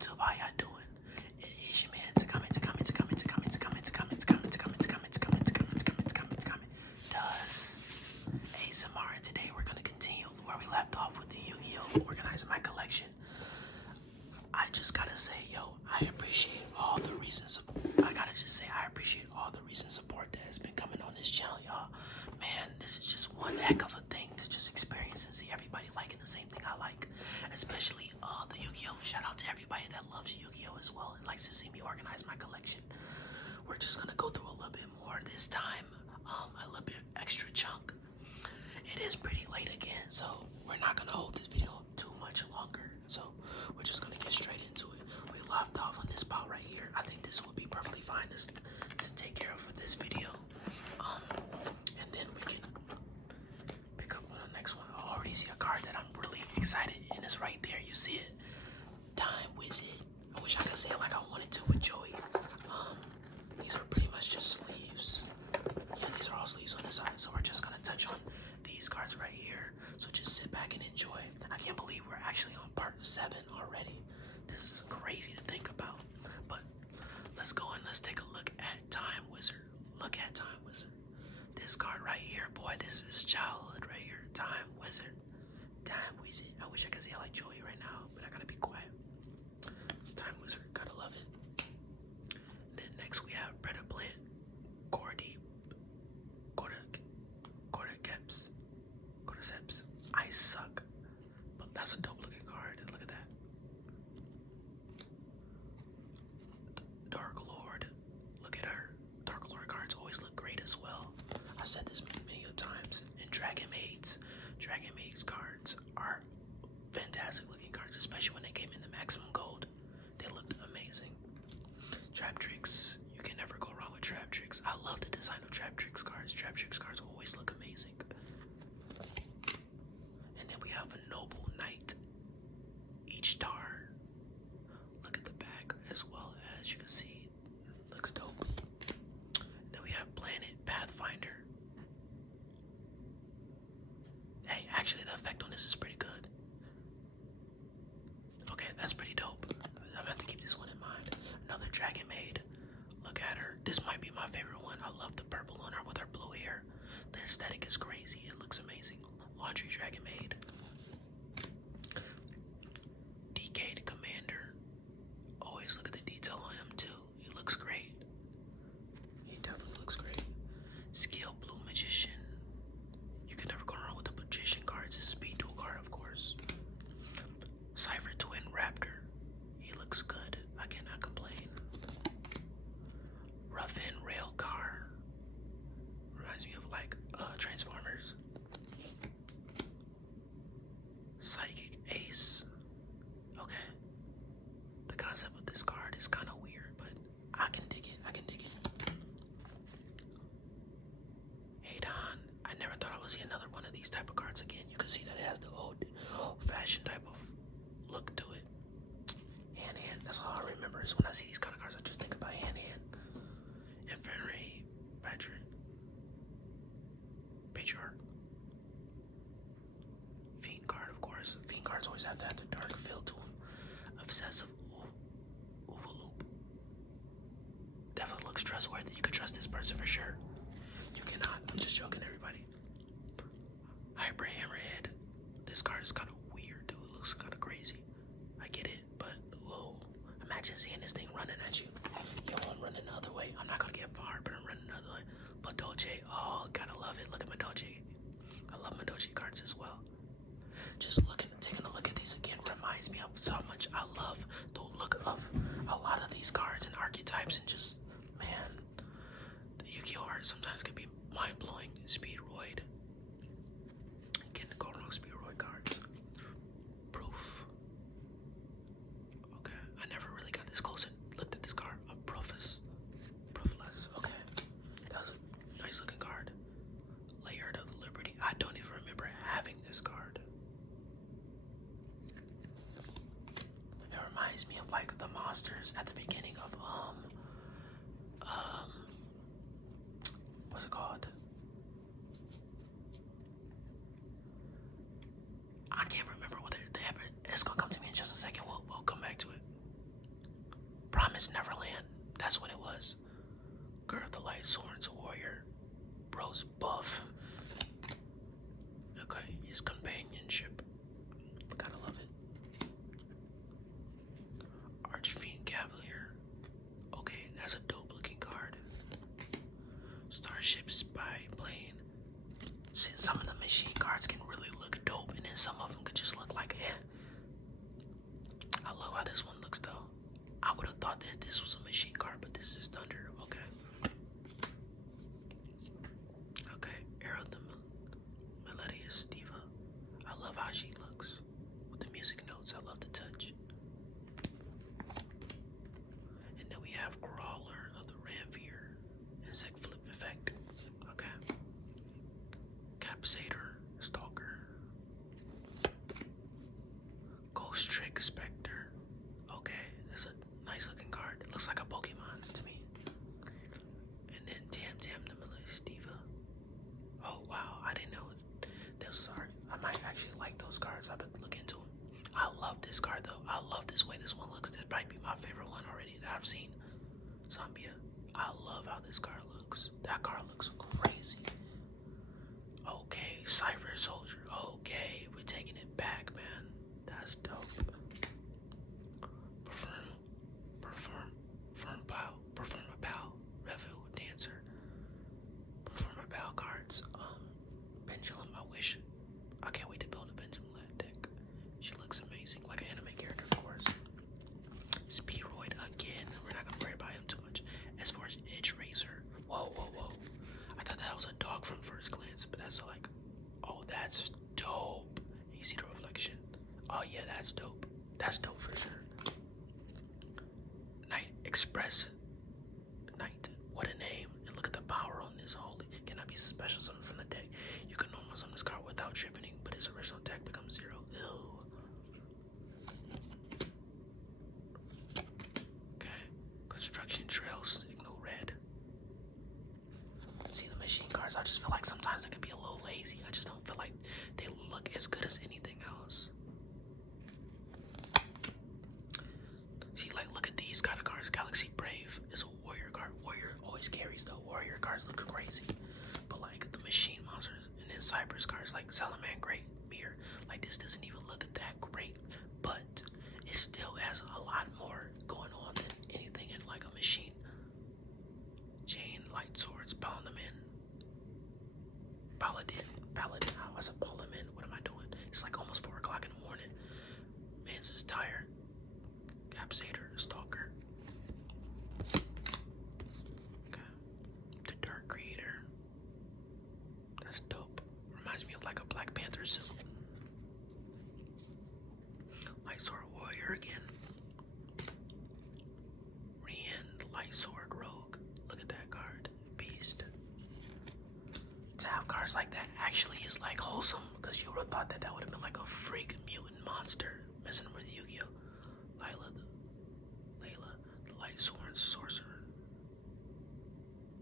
YouTube? How y'all doing? It is your man does ASMR, and today we're gonna continue where we left off with the Yu-Gi-Oh! Organizing my collection. I just gotta say, I appreciate all the reasons. I appreciate all the recent support that has been coming on this channel, y'all. Man, this is just one heck of a thing to just experience and see everybody liking the same thing I like, especially the Yu-Gi-Oh! Shout out to everybody that loves Yu-Gi-Oh! As well and likes to see me organize my collection. We're just gonna go through a little bit more this time, a little bit extra chunk. It is pretty late again, so we're not gonna hold this video too much longer. So we're just gonna get straight into it. We left off on this spot right here. I think this will be perfectly fine to take care of for this video. And then we can pick up on the next one. I already see a card that I'm really excited, and it's right there. You see it? Time Wizard. I wish I could say it like I wanted to with Joey. These are pretty much just sleeves. Yeah, these are all sleeves on the side. So we're just gonna touch on these cards right here. So just sit back and enjoy. I can't believe we're actually on part 7 already. This is crazy to think about. But let's go and let's take a look at Time Wizard. Look at Time Wizard. This card right here, boy, this is childhood right here. Time Wizard. Time Wizard. I wish I could say I like Joey right now, but I gotta be quiet. Time Wizard, gotta love it. Then next we have Predator Plant, Cordyceps. I suck, but that's a dope looking card. Look at that. Dark Lord. Look at her. Dark Lord cards always look great as well. I've said this many times. And Dragon Maids. Dragon Maids cards are fantastic looking cards, especially when they came in the maximum gold. They looked amazing. Trap Tricks. You can never go wrong with Trap Tricks. I love the design of Trap Tricks cards. Trap Tricks cards always look amazing. And then we have a Noble Knight. Each star. Look at the back as well as you can see. Looks dope. Then we have Planet Pathfinder. Hey, actually the effect on this is pretty good. Okay, that's pretty dope. I'm gonna have to keep this one in mind. Another Dragon Maid. Look at her. This might be my favorite one. I love the purple on her with her blue hair. The aesthetic is crazy. It looks amazing. Laundry Dragon Maid. Decayed Commander. Always look at the detail on him too. He looks great. He definitely looks great. Skill Blue Magician. You can never go wrong with the Magician cards. It's a speed dual card, of course. Cypher Twin Raptor. He looks good. I cannot complain. Rough End Rail Car. Reminds me of like Transformers. Psychic Ace. Okay. The concept of this card is kind of weird, but I can dig it. I can dig it. Hey Don, I never thought I would see another one of these type of cards again. You can see that it has the old-fashioned type of look to it. Hand. That's all I remember is when I see these kind of cards, I just think about hand. Infernity Patron. Patriarch. Fiend card, of course. Fiend cards always have to have the dark feel to them. Obsessive Overloop. Definitely looks trustworthy. You can trust this person for sure. You cannot. I'm just joking, everybody. Hyper Hammerhead. This card is kind of weird, dude. It looks kind of crazy. I get it, but whoa. Imagine seeing this thing running at you. Yo, I'm running the other way. I'm not gonna get far, but I'm running the other way. But Dolce, oh, gotta love it. Look at my Dolce. I love my Dolce cards as well. Just taking a look at these again reminds me of how much I love the look of a lot of these cards and archetypes, and just, man, the Yu-Gi-Oh! Art sometimes can be mind-blowing. Speedroid. Getting to go wrong Speedroid cards. Proof. Okay, I never really got this close and looked at this card. A Proofless. Okay, that was a nice looking card. Layered of Liberty. I don't even remember having this card. It reminds me of like the monsters at the beginning of what's it called? I can't remember what it's gonna come to me in just a second. We'll come back to it. Promised Neverland. That's what it was. Girl of the Light Swords Warrior. Bro's buff. Okay, his companionship. Gotta love it. Archfiend Cavalier. Okay, that's a dope looking card. Starship Spy Plane. See, some of the machine cards can really look dope, and then some of them could just look like I love how this one looks though. I would have thought that this was a machine card, but this is Thunder. Okay. Okay, Arrow the Melodious Diva. I love how she looks. With the music notes, I love the touch. And then we have Crawler of the Ramvier. Insect Flip Effect. Okay. Capsator Stalker. Ghost Trick Spectre. Okay, that's a nice looking card. It looks like a Pokemon to me. And then Tam the Melodious Diva. Oh wow, I didn't know this was art. I might actually like those cards. I've been looking into them. I love this card though. I love this way this one looks. This might be my favorite one already that I've seen. Zambia. I love how this card looks. That card looks crazy. Okay, Cyber Soldier. Okay, we're taking it back, man. That's dope. Perform a Pal. Revel Dancer. Perform a Pal cards. Pendulum, I wish. I can't wait to build a Pendulum deck. She looks amazing, like an anime character, of course. Spearoid again. We're not gonna worry about him too much. As far as Edge Razor. Whoa. I thought that was a dog from first glance, but that's like, oh, that's dope. You see the reflection? Oh yeah, that's dope. That's dope for sure. Night Express. Night. What a name. And look at the power on this. Holy. Can I be special summon from the deck? You can normal summon this card without tripping, but its original attack becomes 0. Ew. Okay. Construction Trail Signal Red. See the machine cards, I just feel like sometimes they could be a little lazy. I just don't feel like they look as good as anything else. See, like, look at these kind of cards. Galaxy Brave is a warrior card. Warrior always carries though. Warrior cards look crazy. But like the machine monsters and then Cyber's cards like Salaman Great Mirror. Like this doesn't even look that great. But it still has a lot more going on than anything in like a machine. Chain, Light Swords, Paladin. I said Paladin. What am I doing? It's like almost 4 o'clock in the morning. Man's is tired. Capsator, Stalker. Okay. The Dark Creator. That's dope. Reminds me of like a Black Panther suit. Light Sword Warrior again. Rian, Light Sword Rogue. Look at that card. Beast. To have cards like that actually is like wholesome, because you would have thought that that would have been like a freak mutant monster messing with Yu-Gi-Oh. Layla, the Light Sworn Sorcerer.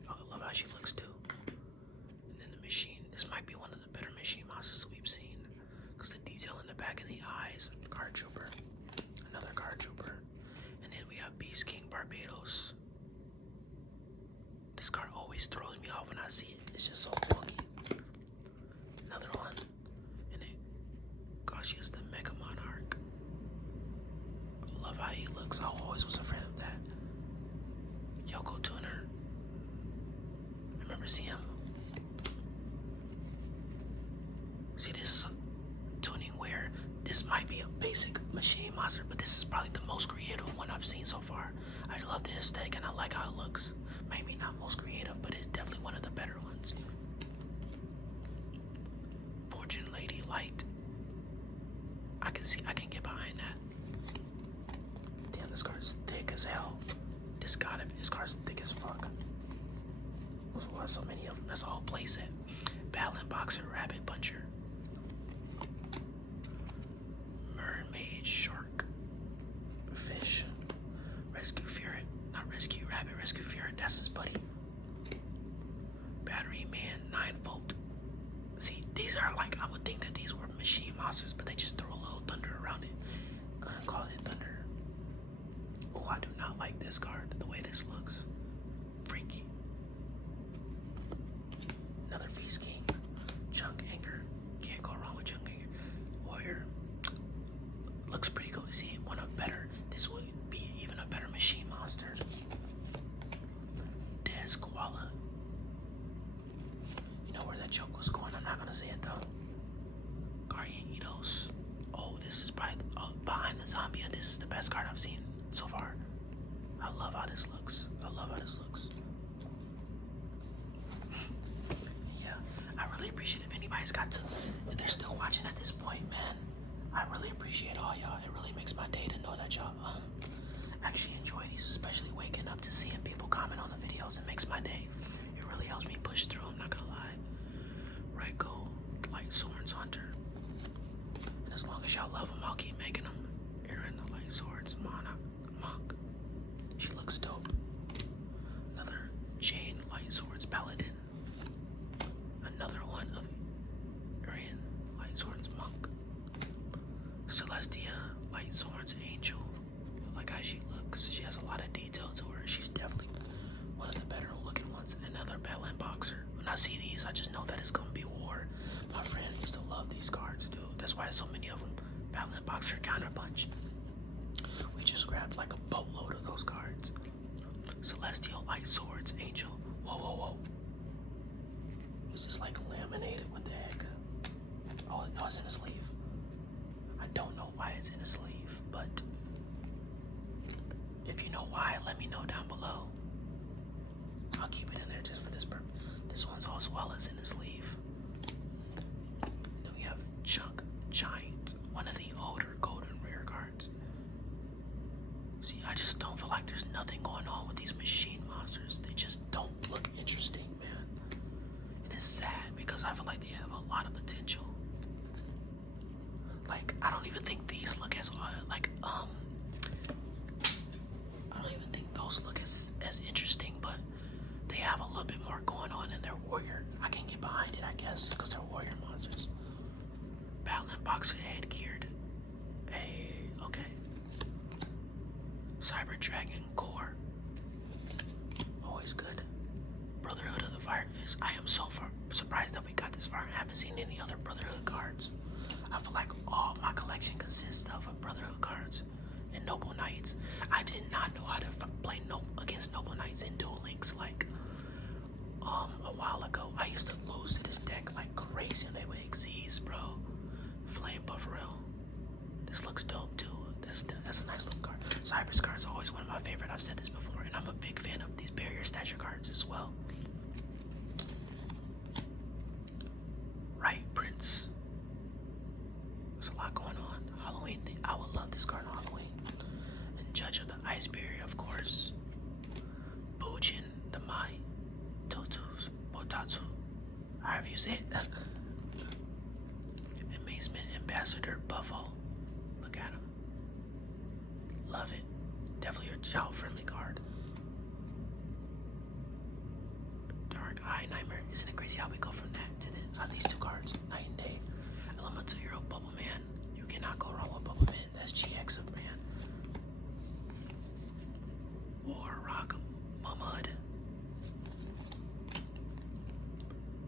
Oh, I love how she looks too. And then the machine. This might be one of the better machine monsters that we've seen, because the detail in the back of the eyes. Card Trooper. Another Card Trooper. And then we have Beast King Barbados. This card always throws me off when I see it. It's just so funky. Another one. And then Gauchius the Mega Monarch. I love how he looks. I always was a fan of that. Yoko Tuner. I remember seeing him. See, this is a tuning where this might be a basic machine monster, but this is probably the most creative one I've seen so far. I love the aesthetic and I like how it looks. Maybe not most creative, but it's definitely one of the better ones. Fortune Lady Light. I can get behind that. Damn, this card's thick as hell. This card's thick as fuck. Why so many of them? That's a whole playset. Battling Boxer, Rabbit Puncher. Mermaid Shark. Fish. Rescue Ferret. Not Rescue Rabbit, Rescue Ferret. That's his buddy. Battery Man 9-volt. See, these are like, I would think that these were machine monsters, but they just throw a little thunder around it. Call it thunder. Oh, I do not like this card, the way this looks. Freaky. Another Beast King. Chunk Anchor. Can't go wrong with Chunk Anchor. Warrior. Looks pretty cool. See, one of better. This would be even a better machine monster. Des Koala. You know where that joke was going. I'm not gonna say it though. Guardian Eidos. Oh, this is probably behind the zombie. This is the best card I've seen so far. I love how this looks. I love how this looks. Yeah, I really appreciate if anybody's got to, if they're still watching at this point, man. I really appreciate all y'all. It really makes my day to know that y'all actually enjoy these, especially waking up to seeing people comment on the videos. It makes my day. It really helps me push through. I'm not gonna lie. Right, go Light Swords Hunter. And as long as y'all love them, I'll keep making them. Aaron the Light Swords Monk. She looks dope. Another Jane Light Swords Paladin. Another one of Aaron Light Swords Monk. Celestia Light Swords Angel. I like how she looks. She has a lot of detail to her. She's definitely one of the better looking ones. Another Battling Boxer. When I see these, I just know that it's gonna be war. My friend used to love these cards, dude. That's why so many of them. Battling Boxer, Counterpunch. We just grabbed like a boatload of those cards. Celestial Light Swords Angel. Whoa. Is this like laminated? What the heck? Oh, it's in a sleeve. I don't know why it's in a sleeve, but if you know why, let me know down below. I'll keep it in there just for this purpose. This one's as well as in the sleeve. Then we have Chunk Giant, one of the older golden rare cards. See, I just don't feel like there's nothing going on with these machine monsters. They just don't look interesting, man. And it's sad because I feel like they have a lot of potential. Like, I don't even think these look as I don't even think those look as interesting, but they have a little bit more going on in their warrior. I can get behind it, I guess, because they're warrior monsters. Battling Boxer head geared. Hey, okay. Cyber Dragon Core. Always good. Brotherhood of the Fire Fist. I am so far surprised that we got this far. I haven't seen any other Brotherhood cards. I feel like all my collection consists of Brotherhood cards and Noble Knights. I did not know how to play against Noble Knights in Duel Links like a while ago. I used to lose to this deck like crazy and they were Xyz, bro. Flame Bufferel. This looks dope too. That's a nice little card. Cyber Scar is always one of my favorite. I've said this before, and I'm a big fan of these barrier stature cards as well. Right, Prince. There's a lot going on. Halloween. I would love this card on Halloween. And Judge of the Ice Barrier, of course. Bujin, the Mai, Totus, Botatsu. However you say it. Amazement Ambassador Buffo. Look at him. Love it. Definitely a child-friendly card. Dark Eye Nightmare. Isn't it crazy how we go from that to these two cards? Night and day. Elemental Hero Bubble Man. You cannot go wrong with Bubble Man. That's GX of Man. War Rock Mumud.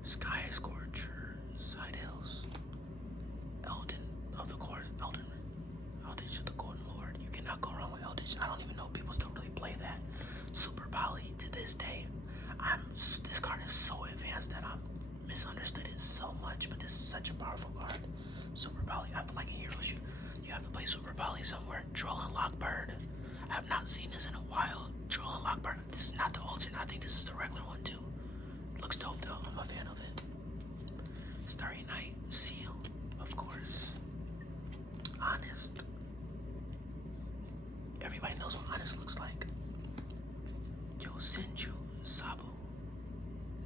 Sky Scorcher. Side Hills. Eldritch of the Golden Lord. You cannot go wrong with Eldritch. I don't even know if people still really play that. Super Poly to this day. This card is so advanced that I'm misunderstood it so much, but this is such a powerful card. Super Poly. I feel like in Heroes you have to play Super Poly somewhere. Troll and Lockbird. I have not seen this in a while. Troll and Lockbird. This is not the alternate. I think this is the regular one too. It looks dope though. I'm a fan of it. Starry Night. Seal. Of course. Honest. Everybody knows what Honest looks like. Yosenju Sabo.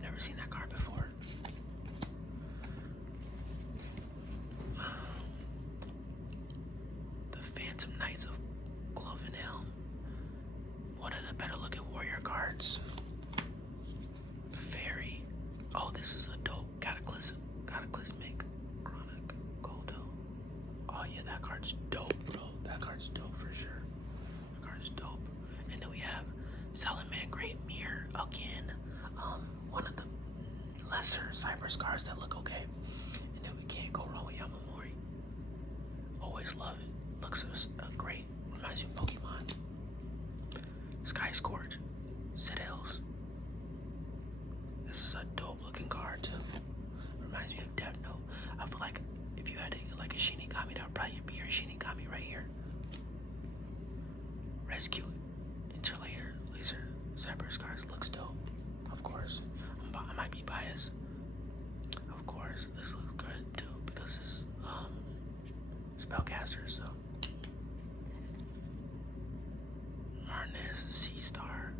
Never seen that card before. The Phantom Knights of Cloven Helm. One of the better looking warrior cards. Fairy. Oh, this is a dope Cataclysmic Chronic Goldo. Oh yeah, that card's dope, bro. That card's dope for sure. That card's dope. And then we have Cyber cards that look okay. And then we can't go wrong with Yamamori. Always love it. Looks great. Reminds you of Pokemon. Sky Scourge. Citadels. This is a dope looking card too. Reminds me of Death Note. I feel like if you had like a Shinigami, that would probably be your Shinigami right here. Rescue Interlayer Laser Cyber Scars looks dope. Of course. I might be biased. Of course, this looks good too because it's spellcaster, so Marnez Sea Star.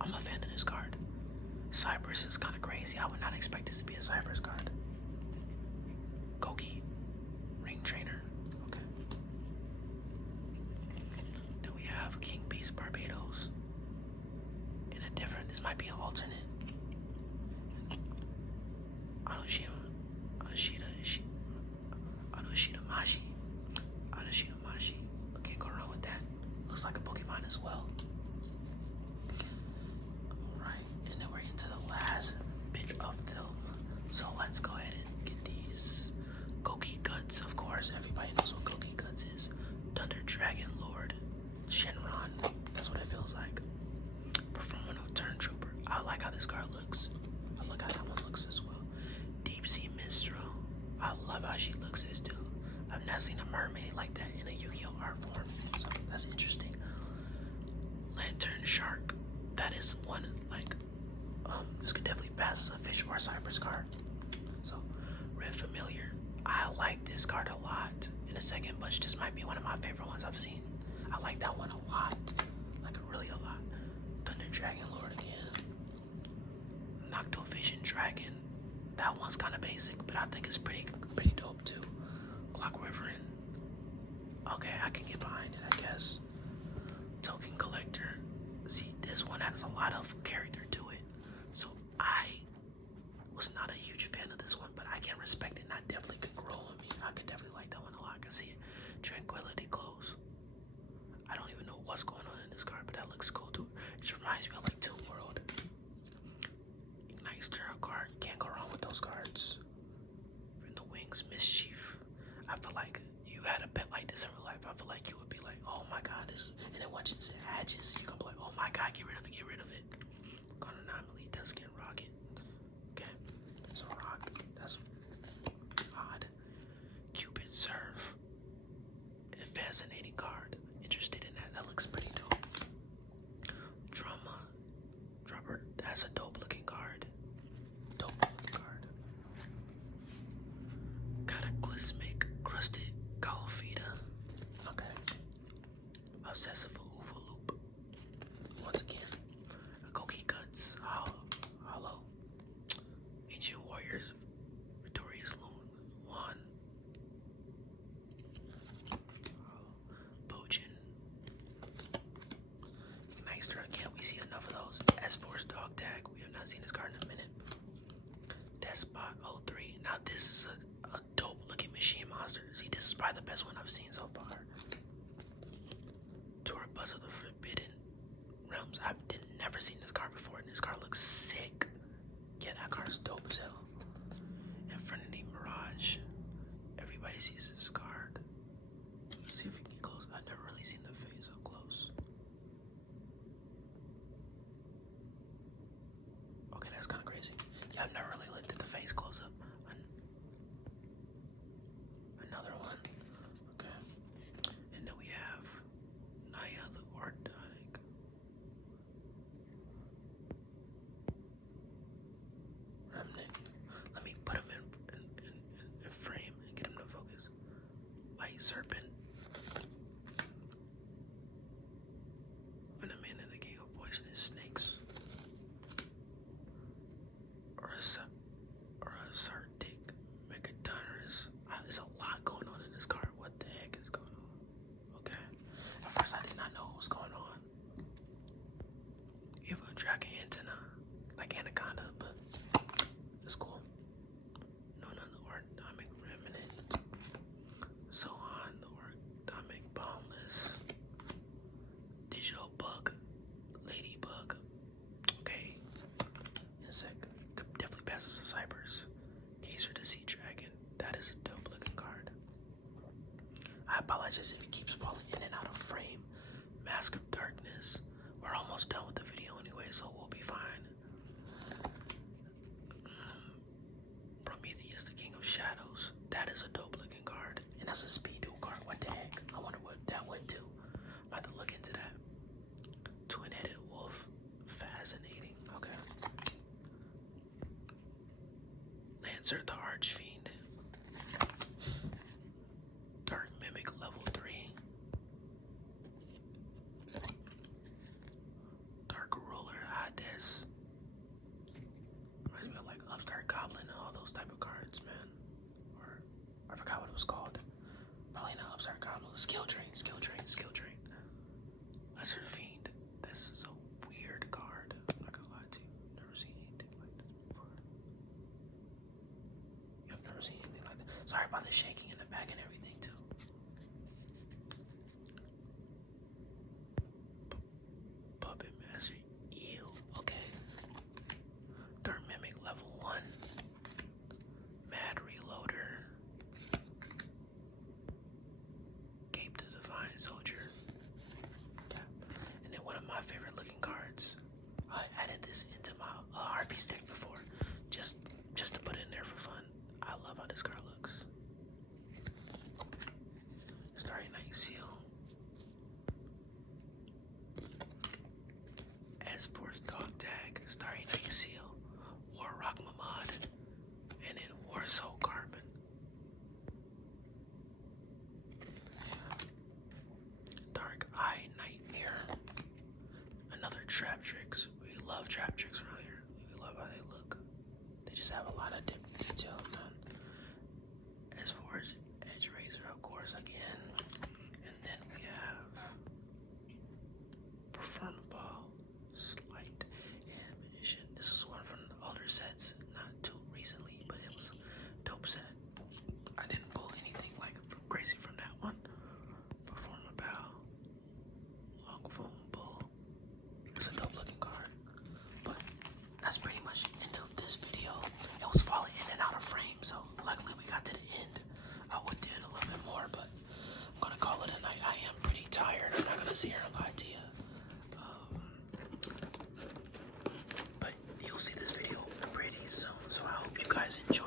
I'm a fan of this card. Cypress is kind of crazy. I would not expect this to be a Cypress card. Goki, Ring Trainer. Okay. Then we have King Beast Barbados. In a different, this might be an alternate. Adoshida Mashi. Can't go wrong with that. Looks like a Pokemon as well. Alright, and then we're into the last bit of them. So let's go ahead and get these. Goki Guts, of course. Everybody knows what Goki Guts is. Thunder Dragon Lord. Shenron. That's what it feels like. Performing a Turn Trooper. I like how this card looks. I like how that one looks as well. Deep Sea Minstrel. I love how she looks as too. I've not seen a mermaid like that in a Yu-Gi-Oh art form, so that's interesting. Lantern Shark. That is one like this could definitely pass as a fish or a Cypress card. So Red Familiar. I like this card a lot. In a second bunch, this might be one of my favorite ones I've seen. I like that one a lot. Like really a lot. Thunder Dragon Lord again. Noctovision Dragon. That one's kind of basic, but I think it's pretty dope too. Clock Riverin. Okay, I can get behind it, I guess. Token Collector. See, this one has a lot of character to it. So I was not a huge fan of this one, but I can respect it, and I definitely could grow on me. I could definitely like that one a lot. I can see it. Tranquility Close. I don't even know what's going on in this card, but that looks cool too. It just reminds me of like Tomb World. Nice tarot card. Can't go wrong with those cards. In the Wings Mischief. I feel like you had a pet like this in real life. I feel like you would be like, oh my god, this. And then once it hatches, you can be like, oh my god, get rid of it, get rid of it. Gonna Anomaly, Duskin Rocket. Okay, it's a rock. That's odd. Cupid Serve. A fascinating card. Interested in that. That looks pretty dope. Drama. Dropper. That's a dope looking card. Dope looking card. Cataclysmic Crusted Galafita. Okay. Obsessive Oofaloop. Once again. Goki Guts. Hollow. Ancient Warriors. Victorious One. Bojin. Igniter again. We see enough of those. S-Force Dog Tag. We have not seen this card in a minute. Despot 03. Now this is a dope looking machine monster. See, this is probably the best one I've seen so far. Tour Bus of the Forbidden Realms. I've never seen this card before, and this card looks sick. Yeah, that card's dope as hell. Infinity Mirage. Everybody sees this card. Let's see if we can get close. I've never really seen the face up close. Okay, that's kind of crazy. Yeah, I've never really looked at the face close up. Another one. Okay. And then we have Naya the Orthotic. Remnant. Let me put him in frame and get him to focus. Light Serpent. Venom and the King of Poisonous Snakes. Or a Sartic Megatoners. There's a lot going on in this card. What the heck is going on? Okay. At first I did not know what was going on. Evil Dragon Antenna. Like Anaconda, but it's cool. No, the Orthomic Remnant. Sohan, the Orthomic Boundless. Digital Bug. Ladybug. Okay. Insect. Definitely passes the Cypers. cards as if it keeps falling in and out of frame. Mask of Darkness. We're almost done with the video anyway, so we'll be fine. Prometheus, the King of Shadows. That is a dope looking card. And that's a speed duel card. What the heck? I wonder what that went to. I'm about to look into that. Twin-headed wolf. Fascinating. Okay. Lancer the Archfiend. Dark Mimic level 3. Dark Ruler Hades. Reminds me of like Upstart Goblin and all those type of cards, man. Or I forgot what it was called. Probably not Upstart Goblin. Skill Drain, Skill Drain, Skill Drain. Lesser Fiend. This is a weird card. I'm not gonna lie to you. Never seen anything like this before. I've never seen anything like that. Sorry about the shaking in the back and everything too. Puppet Master. Ew. Okay. Third Mimic level 1. Mad Reloader. Cape the Divine Soldier. Okay. And then one of my favorite looking cards. I added this into my Harpies deck before. Just to put it in there for fun. I love how this card looks. Starry Night Seal. S-Force Dog Tag. Starry Night Seal. War Rock Mamad. And then War Soul Carbon. Dark Eye Nightmare. Another Trap Tricks. We love Trap Tricks around here. We love how they look. They just have a lot of detail, man. As far as Edge Razor, of course, again. And then we have Performable, Slight, and Magician. This is one from the older sets, not too recently, but it was a dope set. I didn't pull anything like crazy from that one. Performable, Long Foam Bull. It's a dope looking card. But that's pretty much the end of this video. It was falling in and out of frame, so luckily we got to the end. I would did a little bit more, but I'm gonna call it a night. I am pretty tired. I'm not gonna sit here and lie to you. But you'll see this video pretty soon, so I hope you guys enjoy